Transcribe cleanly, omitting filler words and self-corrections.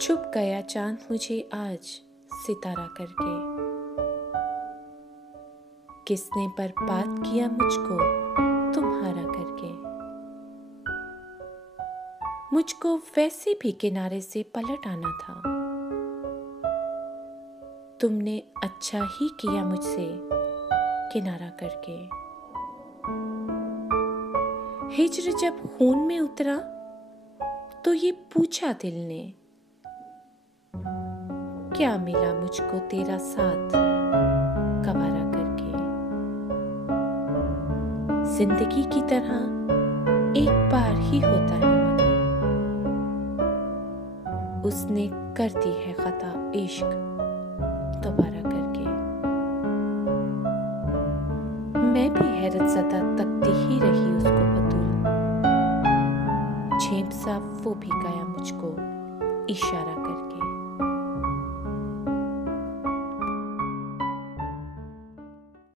छुप गया चांद मुझे आज सितारा करके। किसने बर्बाद किया मुझको तुम्हारा करके। मुझको वैसे भी किनारे से पलट आना था। तुमने अच्छा ही किया मुझसे किनारा करके। हिज्र जब खून में उतरा तो ये पूछा दिल ने, क्या मिला मुझको तेरा साथ गवारा करके। जिंदगी की तरह एक बार ही होता है मगर उसने कर दी है खता इश्क दोबारा करके। मैं भी हैरत ज़दा तकती ही रही उसको बतूल। झेप सा वो भी गया मुझको इशारा